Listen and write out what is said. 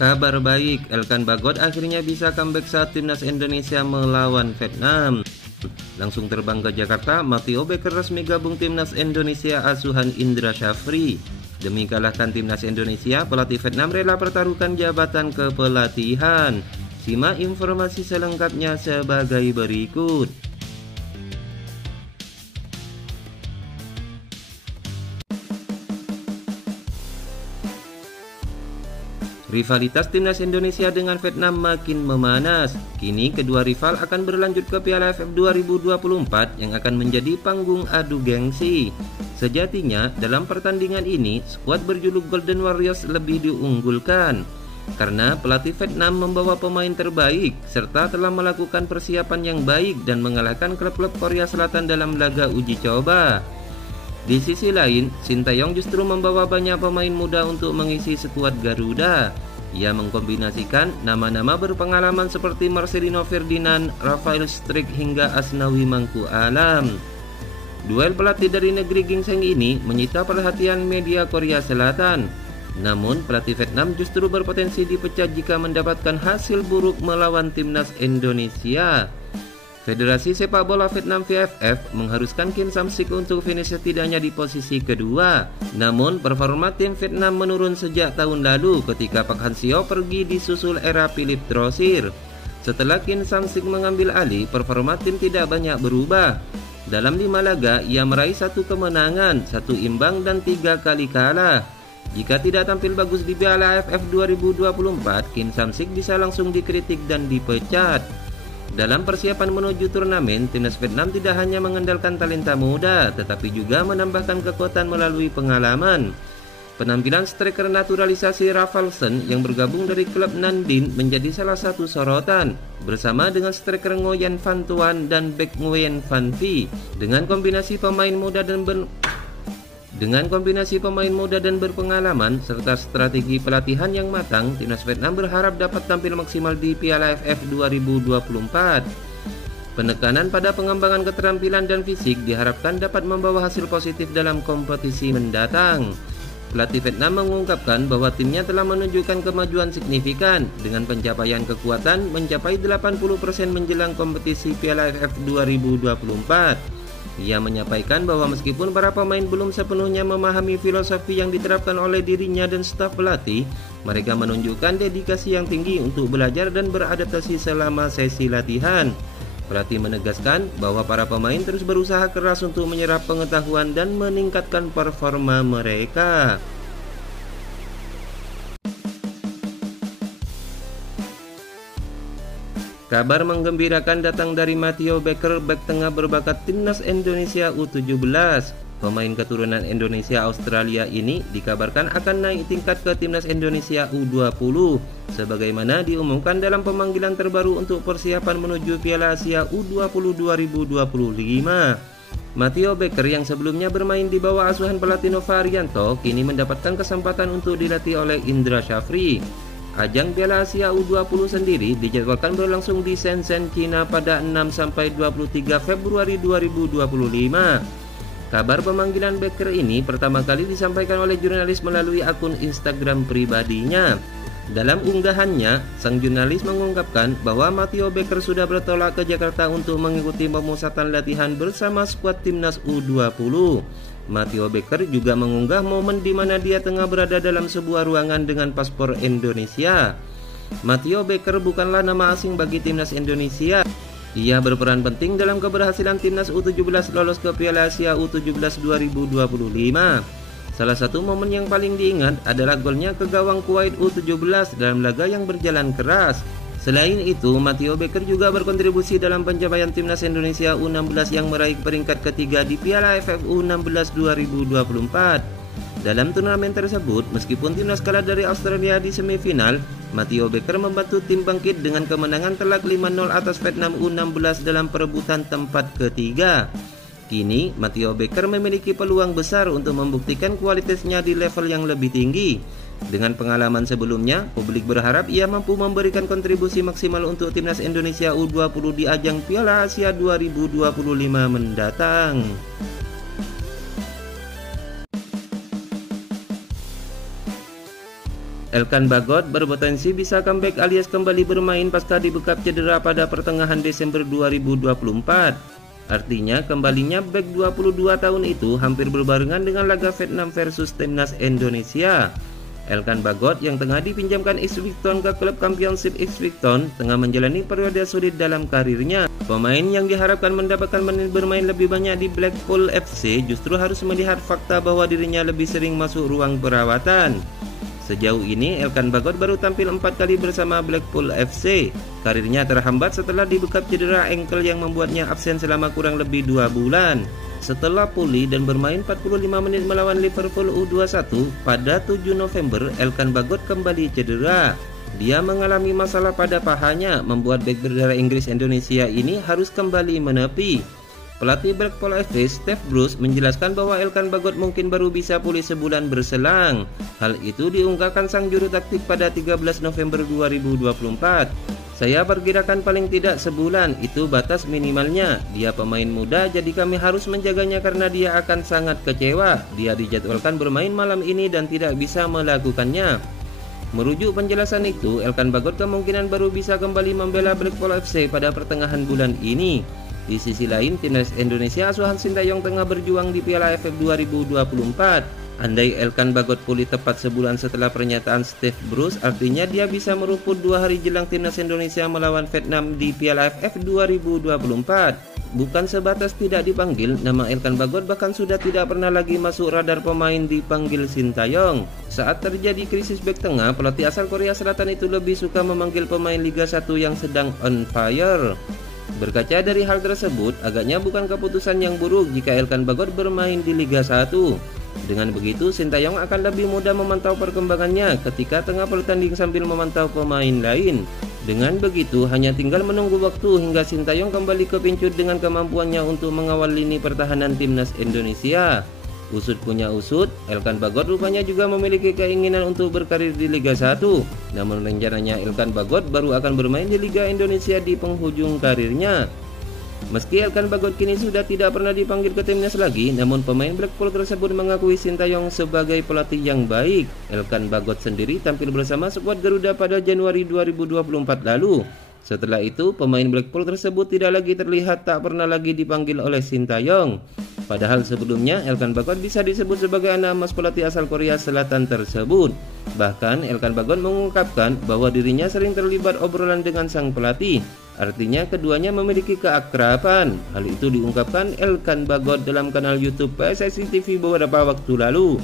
Kabar baik, Elkan Bagot akhirnya bisa comeback saat timnas Indonesia melawan Vietnam. Langsung terbang ke Jakarta, Matteo Becker resmi gabung timnas Indonesia asuhan Indra Syafri. Demi kalahkan timnas Indonesia, pelatih Vietnam rela pertaruhkan jabatan kepelatihan. Simak informasi selengkapnya sebagai berikut. Rivalitas timnas Indonesia dengan Vietnam makin memanas. Kini kedua rival akan berlanjut ke Piala AFF 2024 yang akan menjadi panggung adu gengsi. Sejatinya dalam pertandingan ini skuad berjuluk Golden Warriors lebih diunggulkan karena pelatih Vietnam membawa pemain terbaik serta telah melakukan persiapan yang baik dan mengalahkan klub-klub Korea Selatan dalam laga uji coba. Di sisi lain, Sintayong justru membawa banyak pemain muda untuk mengisi skuad Garuda. Ia mengkombinasikan nama-nama berpengalaman seperti Marcelino Ferdinand, Rafael Struijk hingga Asnawi Mangku Alam. Duel pelatih dari negeri gingseng ini menyita perhatian media Korea Selatan. Namun, pelatih Vietnam justru berpotensi dipecat jika mendapatkan hasil buruk melawan timnas Indonesia. Federasi Sepak Bola Vietnam VFF mengharuskan Kim Sam-sik untuk finish setidaknya di posisi kedua. Namun performa tim Vietnam menurun sejak tahun lalu ketika Park Han-seo pergi disusul era Philip Drosir. Setelah Kim Sam-sik mengambil alih, performa tim tidak banyak berubah. Dalam 5 laga, ia meraih 1 kemenangan, 1 imbang dan 3 kali kalah. Jika tidak tampil bagus di Piala AFF 2024, Kim Sam-sik bisa langsung dikritik dan dipecat. Dalam persiapan menuju turnamen, timnas Vietnam tidak hanya mengandalkan talenta muda, tetapi juga menambahkan kekuatan melalui pengalaman. Penampilan striker naturalisasi Rafaelson yang bergabung dari klub Nandin menjadi salah satu sorotan, bersama dengan striker Nguyen Van Thuan dan bek Nguyen Van Phi. Dengan kombinasi pemain muda dan berpengalaman serta strategi pelatihan yang matang, timnas Vietnam berharap dapat tampil maksimal di Piala AFF 2024. Penekanan pada pengembangan keterampilan dan fisik diharapkan dapat membawa hasil positif dalam kompetisi mendatang. Pelatih Vietnam mengungkapkan bahwa timnya telah menunjukkan kemajuan signifikan dengan pencapaian kekuatan mencapai 80% menjelang kompetisi Piala AFF 2024. Ia menyampaikan bahwa meskipun para pemain belum sepenuhnya memahami filosofi yang diterapkan oleh dirinya dan staf pelatih, mereka menunjukkan dedikasi yang tinggi untuk belajar dan beradaptasi selama sesi latihan. Pelatih menegaskan bahwa para pemain terus berusaha keras untuk menyerap pengetahuan dan meningkatkan performa mereka. Kabar menggembirakan datang dari Matteo Becker, bek tengah berbakat timnas Indonesia U17. Pemain keturunan Indonesia Australia ini dikabarkan akan naik tingkat ke timnas Indonesia U20, sebagaimana diumumkan dalam pemanggilan terbaru untuk persiapan menuju Piala Asia U20 2025. Matteo Becker yang sebelumnya bermain di bawah asuhan pelatih Nova Arianto kini mendapatkan kesempatan untuk dilatih oleh Indra Syafri. Ajang Piala Asia U20 sendiri dijadwalkan berlangsung di Shenzhen, China pada 6-23 Februari 2025. Kabar pemanggilan Becker ini pertama kali disampaikan oleh jurnalis melalui akun Instagram pribadinya. Dalam unggahannya, sang jurnalis mengungkapkan bahwa Matteo Becker sudah bertolak ke Jakarta untuk mengikuti pemusatan latihan bersama skuad timnas U20. Matteo Becker juga mengunggah momen di mana dia tengah berada dalam sebuah ruangan dengan paspor Indonesia. Matteo Becker bukanlah nama asing bagi timnas Indonesia. Ia berperan penting dalam keberhasilan timnas U17 lolos ke Piala Asia U17 2025. Salah satu momen yang paling diingat adalah golnya ke gawang Kuwait U17 dalam laga yang berjalan keras. Selain itu, Matteo Becker juga berkontribusi dalam pencapaian timnas Indonesia U16 yang meraih peringkat ketiga di Piala AFF U16 2024. Dalam turnamen tersebut, meskipun timnas kalah dari Australia di semifinal, Matteo Becker membantu tim bangkit dengan kemenangan telak 5-0 atas Vietnam U16 dalam perebutan tempat ketiga. Kini, Matteo Becker memiliki peluang besar untuk membuktikan kualitasnya di level yang lebih tinggi. Dengan pengalaman sebelumnya, publik berharap ia mampu memberikan kontribusi maksimal untuk timnas Indonesia U20 di ajang Piala Asia 2025 mendatang. Elkan Bagot berpotensi bisa comeback alias kembali bermain pasca dibekap cedera pada pertengahan Desember 2024. Artinya kembalinya bek 22 tahun itu hampir berbarengan dengan laga Vietnam versus Timnas Indonesia. Elkan Bagot yang tengah dipinjamkan Ipswich Town ke klub Championship Ipswich Town tengah menjalani periode sulit dalam karirnya. Pemain yang diharapkan mendapatkan menit bermain lebih banyak di Blackpool FC justru harus melihat fakta bahwa dirinya lebih sering masuk ruang perawatan. Sejauh ini Elkan Bagot baru tampil 4 kali bersama Blackpool FC. Karirnya terhambat setelah dibekap cedera ankle yang membuatnya absen selama kurang lebih 2 bulan. Setelah pulih dan bermain 45 menit melawan Liverpool U21 pada 7 November, Elkan Bagot kembali cedera. Dia mengalami masalah pada pahanya, membuat bek berdarah Inggris Indonesia ini harus kembali menepi. Pelatih Blackpool FC, Steve Bruce, menjelaskan bahwa Elkan Bagot mungkin baru bisa pulih sebulan berselang. Hal itu diungkapkan sang juru taktik pada 13 November 2024. Saya perkirakan paling tidak sebulan, itu batas minimalnya. Dia pemain muda, jadi kami harus menjaganya karena dia akan sangat kecewa. Dia dijadwalkan bermain malam ini dan tidak bisa melakukannya. Merujuk penjelasan itu, Elkan Bagot kemungkinan baru bisa kembali membela Blackpool FC pada pertengahan bulan ini. Di sisi lain, timnas Indonesia asuhan Sintayong tengah berjuang di Piala AFF 2024. Andai Elkan Bagot pulih tepat sebulan setelah pernyataan Steve Bruce, artinya dia bisa merumput 2 hari jelang timnas Indonesia melawan Vietnam di Piala AFF 2024. Bukan sebatas tidak dipanggil, nama Elkan Bagot bahkan sudah tidak pernah lagi masuk radar pemain dipanggil Sintayong. Saat terjadi krisis bek tengah, pelatih asal Korea Selatan itu lebih suka memanggil pemain Liga 1 yang sedang on fire. Berkaca dari hal tersebut, agaknya bukan keputusan yang buruk jika Elkan Bagot bermain di Liga 1. Dengan begitu, Sintayong akan lebih mudah memantau perkembangannya ketika tengah bertanding sambil memantau pemain lain. Dengan begitu, hanya tinggal menunggu waktu hingga Sintayong kembali kepincut dengan kemampuannya untuk mengawal lini pertahanan timnas Indonesia. Usut punya usut, Elkan Bagot rupanya juga memiliki keinginan untuk berkarir di Liga 1. Namun rencananya Elkan Bagot baru akan bermain di Liga Indonesia di penghujung karirnya. Meski Elkan Bagot kini sudah tidak pernah dipanggil ke timnas lagi, namun pemain Blackpool tersebut mengakui Sintayong sebagai pelatih yang baik. Elkan Bagot sendiri tampil bersama skuad Garuda pada Januari 2024 lalu. Setelah itu, pemain Blackpool tersebut tidak lagi terlihat tak pernah lagi dipanggil oleh Sintayong. Padahal sebelumnya Elkan Bagot bisa disebut sebagai anak emas pelatih asal Korea Selatan tersebut. Bahkan Elkan Bagot mengungkapkan bahwa dirinya sering terlibat obrolan dengan sang pelatih. Artinya keduanya memiliki keakraban. Hal itu diungkapkan Elkan Bagot dalam kanal YouTube PSSI TV beberapa waktu lalu.